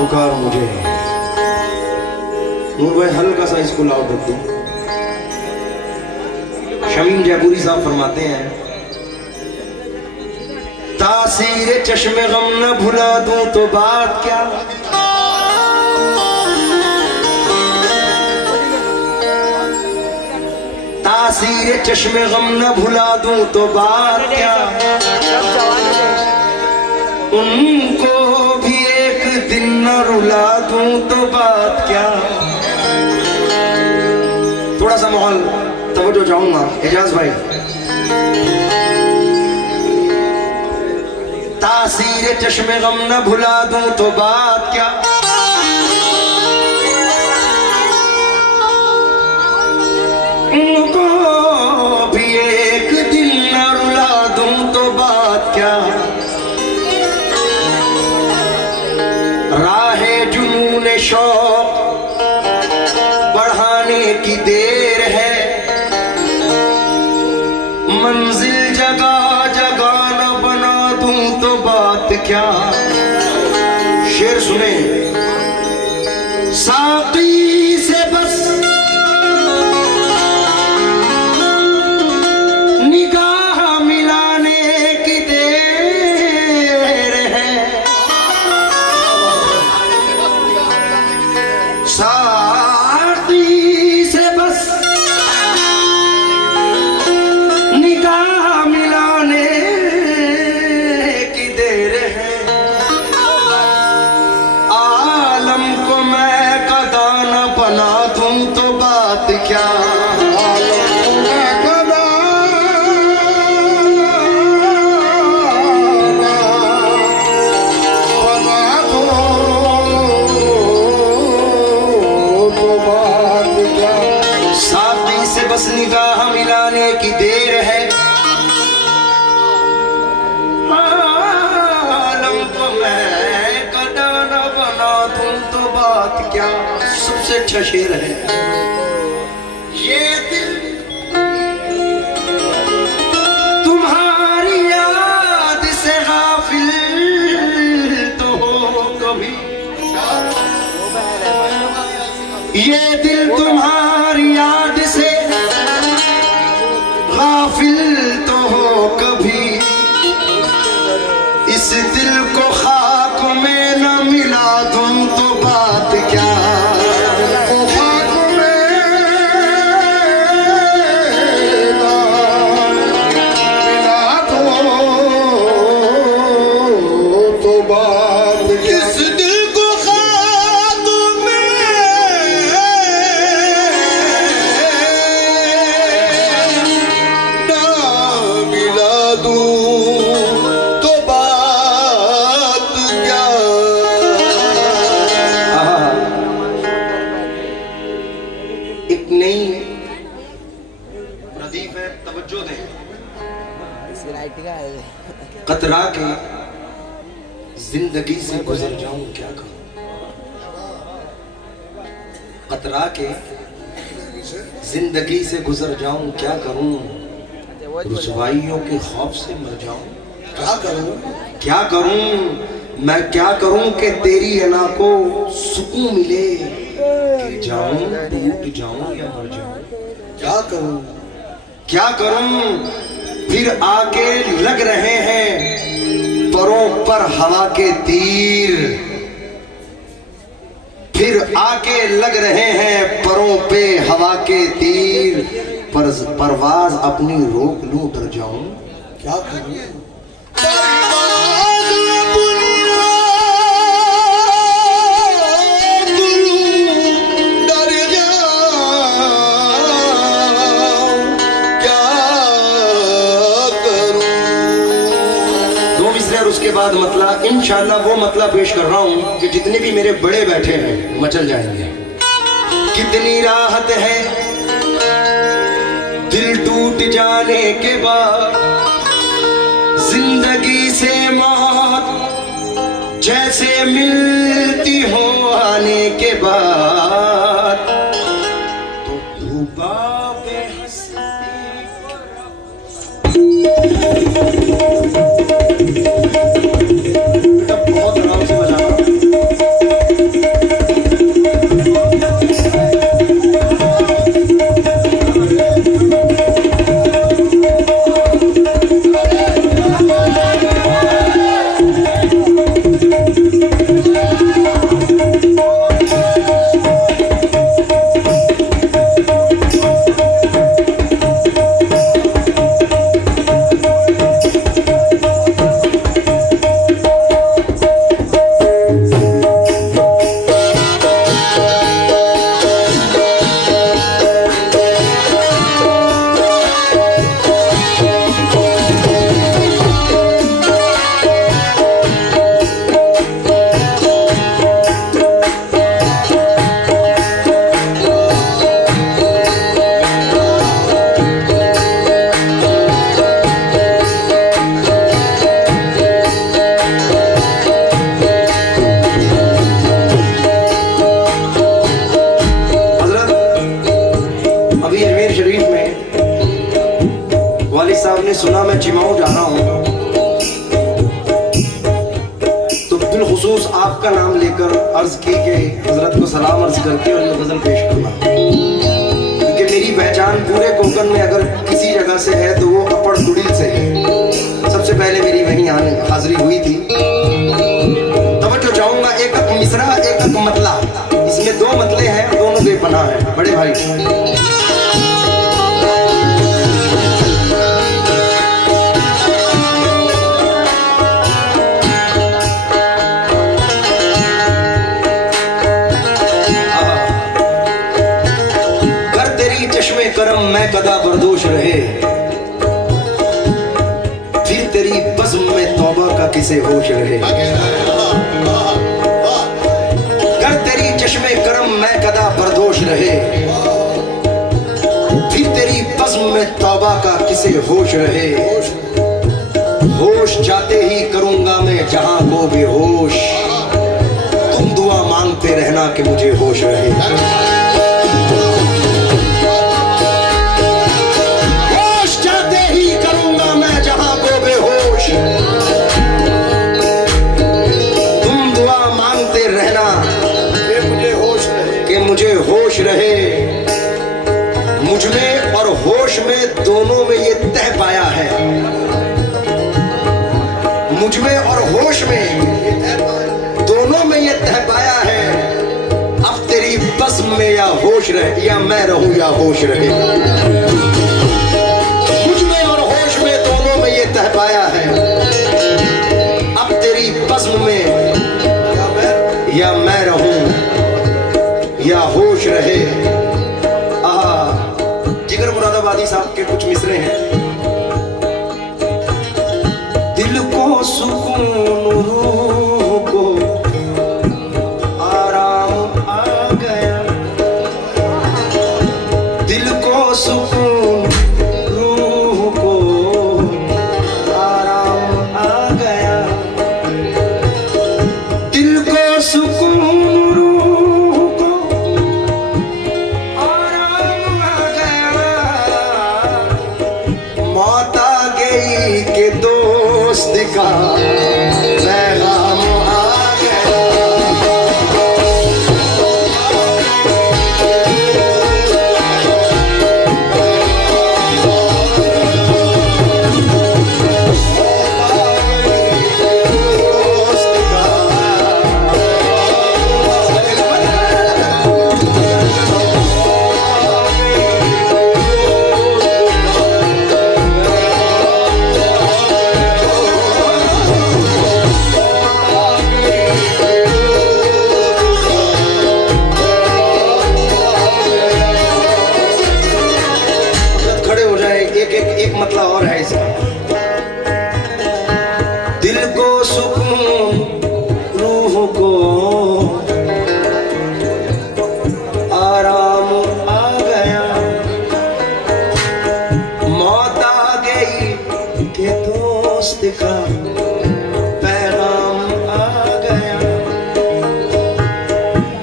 पुकार मुझे। नूर भाई हल्का सा इसको लाओ दो। शमीम जयपुरी साहब फरमाते हैं, तासीर चश्मे गम न भुला दूं तो बात क्या, तासीर चश्मे गम न भुला दूं तो बात क्या, उनको भी एक दिन न रुला दूं तो बात क्या। थोड़ा सा माहौल तवज्जो चाहूंगा एजाज भाई। तासीर चश्मे गम न भुला दूं तो बात क्या, उनको भी एक दिन न रुला दूं तो बात क्या। राहे जुनून शौक बढ़ाने की देर है, मंजिल जगह जगह न बना दूं तो बात क्या। शेर सुने, साकी से बस निगाह मिलाने की देर है, साकी से बस निगाह मिलाने की देर है। आलम को मैं कदा न बना दूं तो बात क्या, बस निगाह मिलाने की देर है। आलम को मैं कदा न बना दूं तो बात क्या। सबसे अच्छा शेर है ये, दिल तुम्हारी याद से गाफिल तो हो कभी, ये दिल तुम्हारी याद से गाफिल तो हो कभी, इस दिल को खाक में न मिला दूं तो बात क्या। खाक में मिला दूं तो बात क्या। इस दिल को खाक में मिला दूं तो बात क्या। एक नई प्रदीप है, तवज्जो दें। कतरा के जिंदगी से गुजर जाऊं क्या करूं, कतरा के जिंदगी से गुजर जाऊं क्या करूं, रुसवाइयों के खौफ से मर जाऊं क्या करूं, क्या करूं मैं क्या करूं कि तेरी अना को सुकून मिले, गिर जाऊं टूट जाऊं या मर जाऊं क्या करूं, क्या करूं। फिर आके लग रहे हैं परों पर हवा के तीर, फिर आके लग रहे हैं परों पे हवा के तीर, परवाज अपनी रोक लूं डर जाऊं क्या करूं। उसके बाद मतलब इंशाल्लाह वो मतलब पेश कर रहा हूं कि जितने भी मेरे बड़े बैठे हैं मचल जाएंगे। कितनी राहत है दिल टूट जाने के बाद, जिंदगी से मौत जैसे मिलती हो आने के बाद, तो डूबा बहुत आराम से बजाना। आपने सुना मैं जिमाऊ जा रहा हूं, तो बिलखुसूस आपका नाम लेकर अर्ज की कि हजरत को सलाम अर्ज करके और ये गजल पेश करना, क्योंकि मेरी पहचान पूरे कोंकण में अगर किसी जगह से है तो वो अपर गुड़िल से है। सबसे पहले मेरी वहीं आने हाजिरी हुई थी। तवज्जो चाहूंगा, एक अक मिसरा एक अक मतला, इसमें दो मतले हैं, दोनों बेपनाह हैं बड़े भाई। करम मैं कदा बर्दोश रहे, फिर तेरी बज़्म में तौबा का किसे होश रहे। कर तेरी चश्मे करम मैं कदा बर्दोश रहे, फिर तेरी बज़्म में तौबा का किसे होश रहे। होश जाते ही करूंगा मैं जहां को बेहोश, तुम दुआ मांगते रहना कि मुझे होश रहे। मुझे होश रहे। मुझ में और होश में दोनों में ये तह पाया है, मुझ में और होश में दोनों में ये तह पाया है। अब तेरी बज़्म में या होश रहे या मैं रहूं या होश रहे। मुझ में और होश में दोनों में ये तह पाया है। अब तेरी बज़्म में या मैं रहूं या होश रहे। जिगर मुरादाबादी साहब के कुछ मिसरे हैं। दिल को सुकून, रूह को आराम आ गया। दिल को सुकून, रूह को आराम आ गया। दिल को सुकून, के दोस्त का पैगाम आ गया। एक मतलब और है इसका। दिल को सुकून, रूह को आराम आ गया। मौत आ गई के दोस्त का पैगाम आ गया।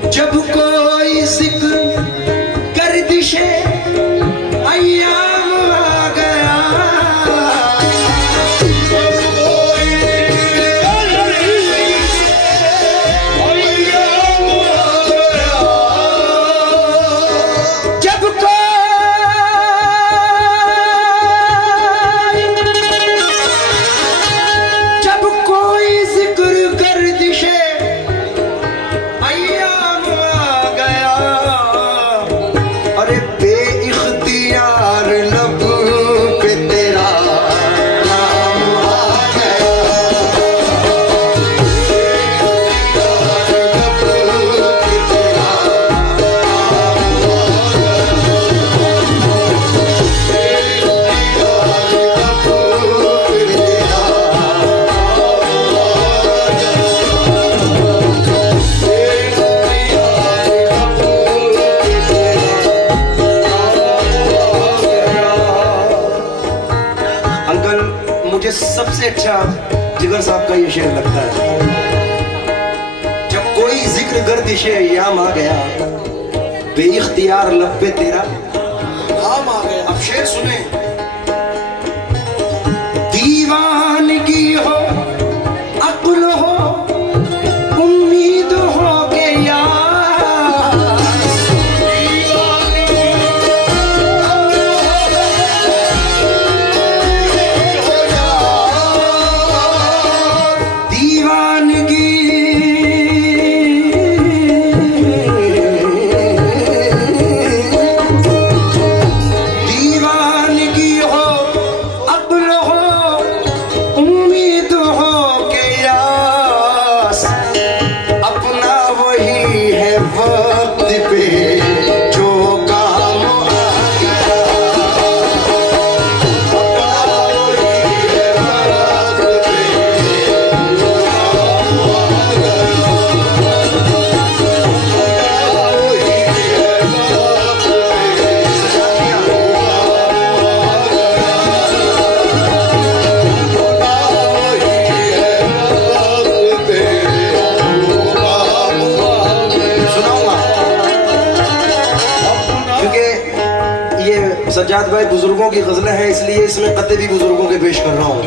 जब कोई जिक्र गर्दिशे मुझे सबसे अच्छा जिगर साहब का ये शेर लगता है। जब कोई जिक्र गर्दिशे अय्याम आ गया, बेइख्तियार लब पे तेरा नाम आ गया। अब शेर सुने। बुजुर्गों की गजलें हैं, इसलिए इसमें कते भी बुजुर्गों के पेश कर रहा हूं।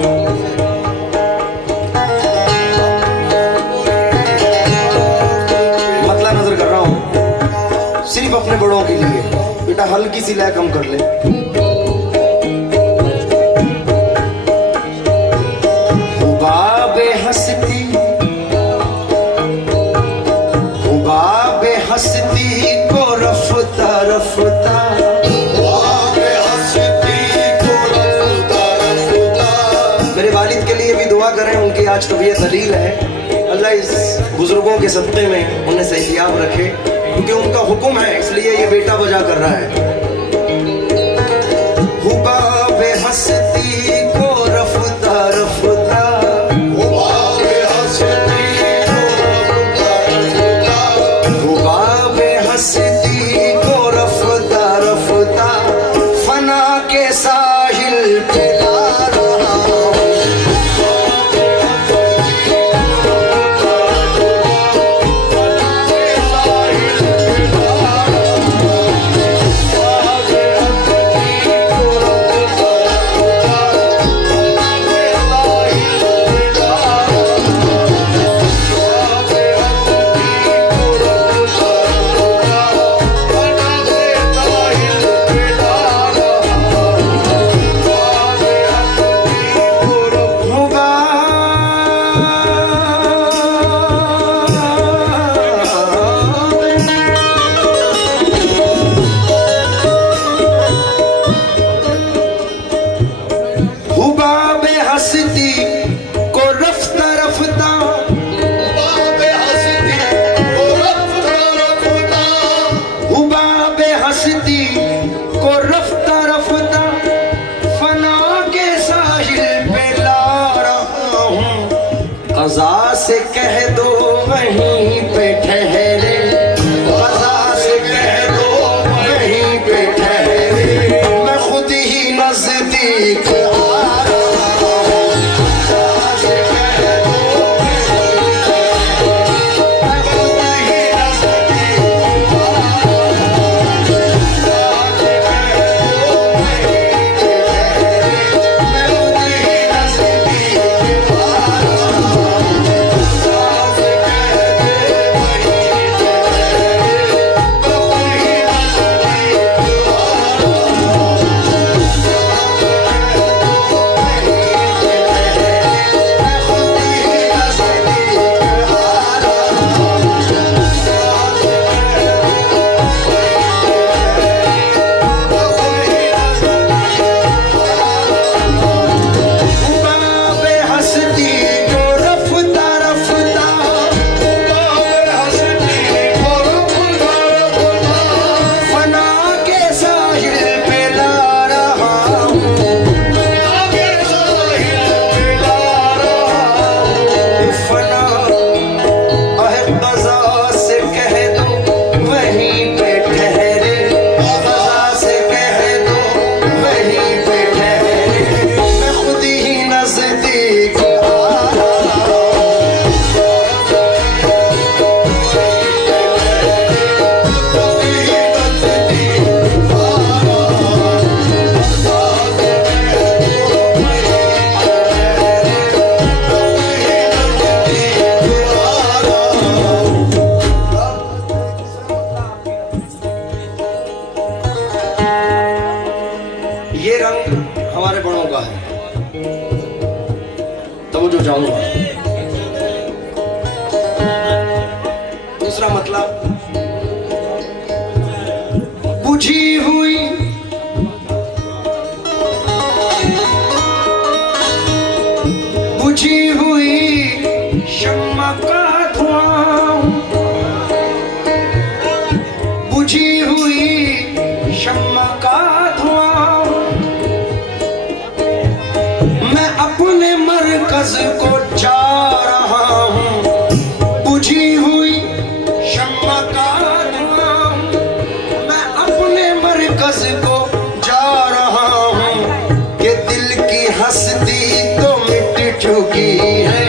मतलब नजर कर रहा हूं सिर्फ अपने बड़ों के लिए। बेटा हल्की सी लय कम कर ले। हुबाबे हंसती को रफ्ता रफ्ता, मेरे वालिद के लिए भी दुआ करें, उनकी आज तबीयत दलील है। अल्लाह इस बुजुर्गों के सदक़े में उन्हें सेहतियाब रखे, क्योंकि उनका हुक्म है, इसलिए ये बेटा बजा कर रहा है। हुबाबे हंसती को रफ्ता रफ्ता, क़ज़ा से कह दो वहीं पे ठहरे, क़ज़ा से कह दो वहीं पे ठहरे, मैं खुद ही नज़दीक आ रहा हूँ। क़ज़ा से कह दो वहीं पे ठहरे, मैं खुद ही नज़दीक आ रहा हूँ। क़ज़ा से कह दो वहीं पे ठहरे, मैं खुद ही नज़दीक आ रहा हूँ। ये रंग हमारे बड़ों का है, तब जो जाऊंगा। दूसरा मतलब बुझी हुई शम्मा का धुआं, बुझी हुई शम्मा का धुआं, मैं अपने मरकज को जा रहा हूँ। बुझी हुई शम्मा का धुआं, मैं अपने मरकज को जा रहा हूँ। कि दिल की हस्ती तो मिट चुकी है,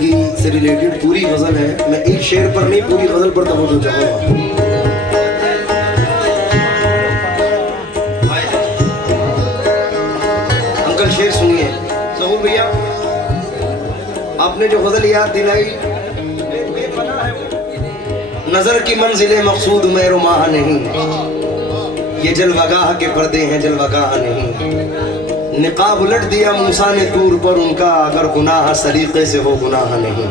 जिंदगी से रिलेटेड पूरी गजल है। मैं एक शेर पर नहीं पूरी गजल पर तवज्जो चाहूंगा। अंकल शेर सुनिए। जहूर भैया आपने जो गजल याद दिलाई, नजर की मंजिले मकसूद में रुमाह नहीं, ये जलवगाह के पर्दे हैं जलवगाह नहीं। निकाब उलट दिया मूसा ने तूर पर उनका, अगर गुनाह सलीके से हो गुनाह नहीं।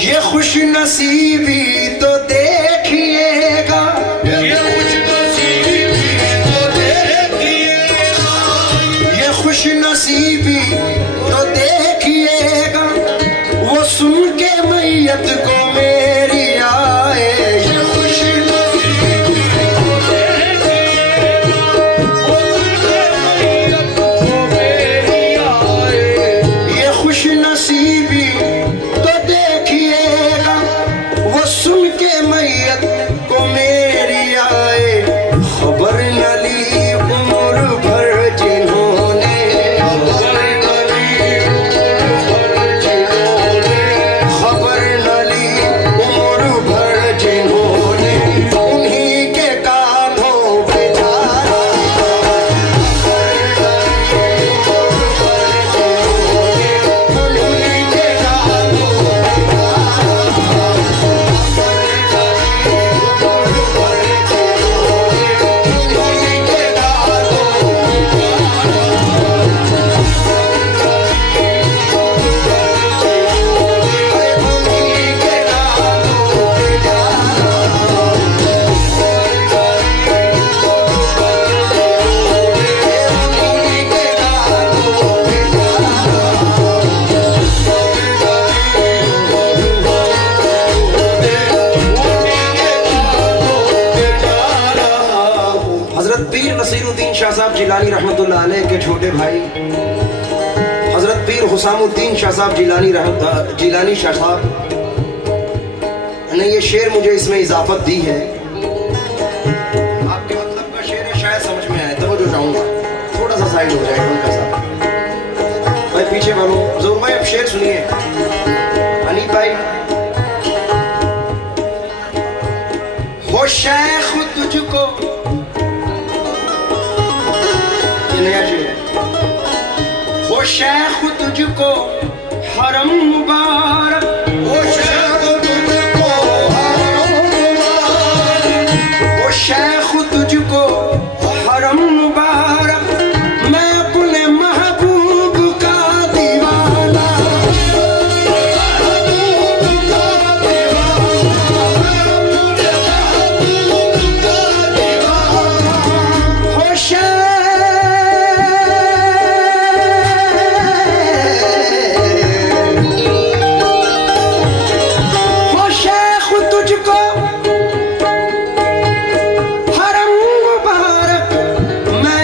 ये खुश नसीबी तो देखिएगा, ये खुश नसीबी तो देखिएगा, ये खुश नसीबी तो देखिएगा, वो सुन के मैयत को मेरी आए। ये खुश नसीबी तो देखिएगा, वो सुन के मैयत को मेरी आए। ये खुश नसीबी तो देखिएगा, वो सुन के मैयत को मेरी आए। खबर न ली उम्र भर जिन्होंने, खबर न ली उम्र भर जिन्होंने, उन्हीं के कांधों पे जाना। उन्हीं के कांधों हजरत पीर नसीरुद्दीन शाह साहब जिलानी रहमतुल्लाह अलैह के छोटे भाई हजरत पीर हुसामुद्दीन शाह साहब जिलानी शाह साहब ने ये शेर मुझे इसमें इजाफत दी है। आपके मतलब का शेर है, शायद समझ में आए, तवज्जो चाहूंगा। थोड़ा सा साइड हो जाए उनका साहब भाई, पीछे वालों जरूर भाई अब शेर सुनिए। अनीफ भाई, हो शेख तुझको, नया शेर है। वो शेख तुझको हरम मुबारक, वो शेख तुझको हरम मुबारक, वो शेख तुझको हरम मुबारक, मैं अपने महबूब का दीवाना। हो शेख हरम मुबारक, मैं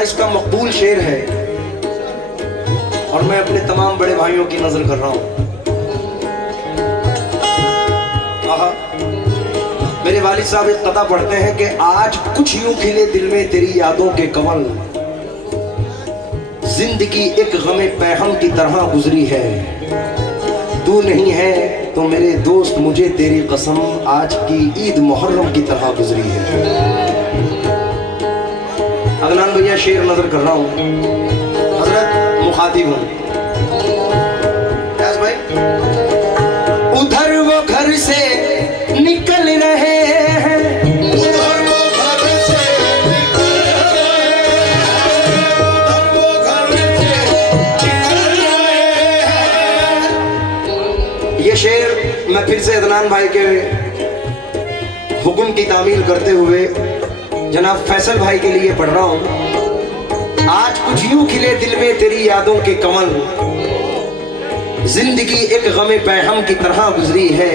फरमाइश का मकबूल शेर है और मैं अपने तमाम बड़े भाइयों की नजर कर रहा हूं। मेरे वालिद साहब एक कथा पढ़ते हैं कि आज कुछ यूं खिले दिल में तेरी यादों के कमल, जिंदगी एक गमे पैहम की तरह गुजरी है, तू नहीं है तो मेरे दोस्त मुझे तेरी कसम आज की ईद मुहर्रम की तरह गुजरी है। अगलान भैया शेर नजर कर रहा हूं, हजरत मुखातिब हूं भाई। उधर वो घर से निकल रहे हैं, उधर वो घर से निकल रहे हैं, उधर वो घर से निकल रहे हैं। ये शेर मैं फिर से अदनान भाई के हुक्म की तामील करते हुए जनाब फैसल भाई के लिए पढ़ रहा हूं। आज कुछ यूं खिले दिल में तेरी यादों के कमल, जिंदगी एक गमे पैहम की तरह गुजरी है,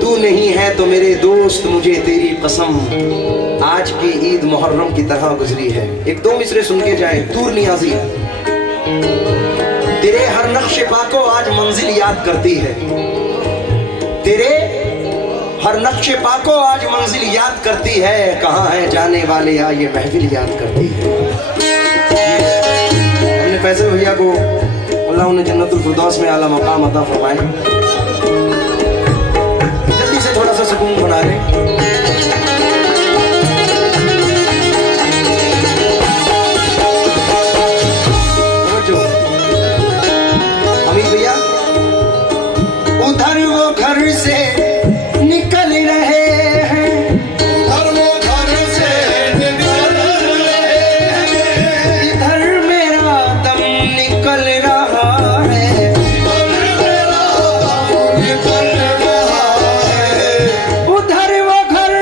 तू नहीं है तो मेरे दोस्त मुझे तेरी कसम आज की ईद मुहर्रम की तरह गुजरी है। एक दो मिसरे सुन के जाए। दूर नियाजी तेरे हर नक्शे पाको आज मंजिल याद करती है, तेरे हर नक्शे पाको आज मंजिल याद करती है, कहाँ है जाने वाले या ये महफिल याद करती है। हमने फैसल भैया को अल्लाह उन्हें जन्नतुल फिरदौस में आला मकाम अता फरमाए। जल्दी से थोड़ा सा सुकून बना लें। अमीर भैया उधर वो घर से निकल रहे हैं, उधर वो घर से निकल रहे हैं, इधर मेरा दम निकल रहा है, इधर मेरा दम निकल रहा है। उधर वो घर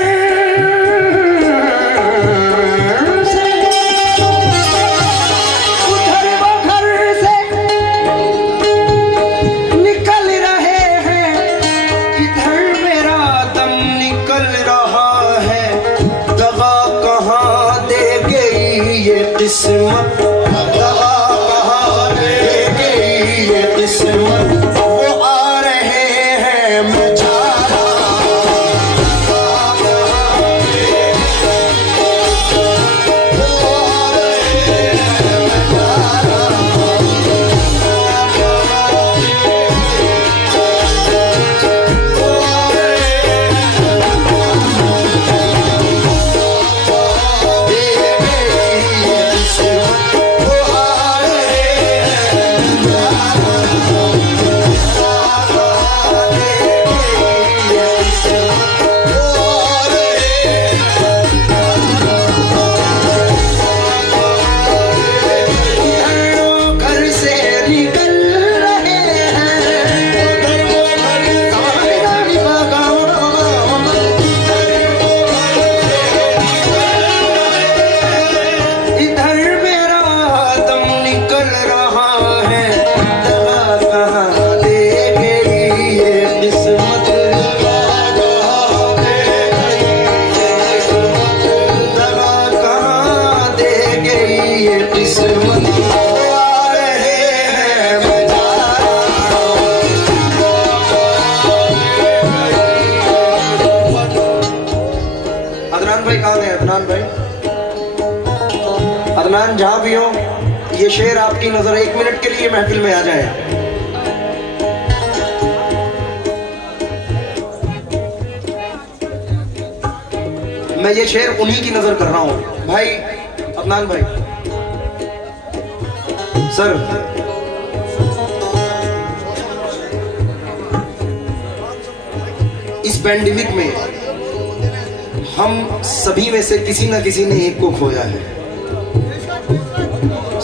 से, उधर वो घर से निकल रहे हैं, इधर मेरा दम निकल रहा है। दगा कहाँ दे गई ये किस्मत, दगा कहाँ दे गई ये किस्मत, वो आ रहे हैं मैं जा अदनान जहां भी हो, ये शेर आपकी नजर एक मिनट के लिए महफिल में आ जाए। मैं ये शेर उन्हीं की नजर कर रहा हूं। भाई अदनान भाई सर, इस पैंडेमिक में हम सभी में से किसी ना किसी ने एक को खोया है।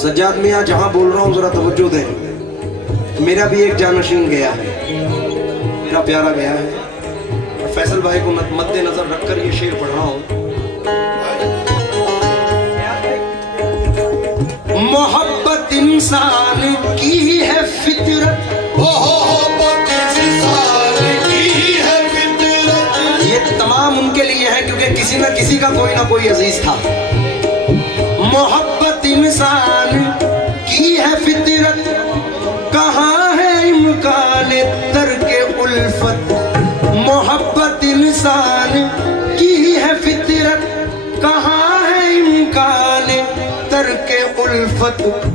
सज्जाद मियां जहां बोल रहा हूं जरा तवज्जो दें, मेरा भी एक जानशीन गया है, मेरा प्यारा गया है, और फैसल भाई को मद्देनजर रखकर ये शेर पढ़ रहा हूं। मोहब्बत इंसान की है फितरत, ये तमाम उनके लिए है क्योंकि किसी ना किसी का कोई ना कोई अजीज था। मोहब्बत इंसान की है फितरत, कहाँ है इम्कान तर्के उल्फत। मोहब्बत इंसान की है फितरत, कहाँ है इम्कान तर्के उल्फत।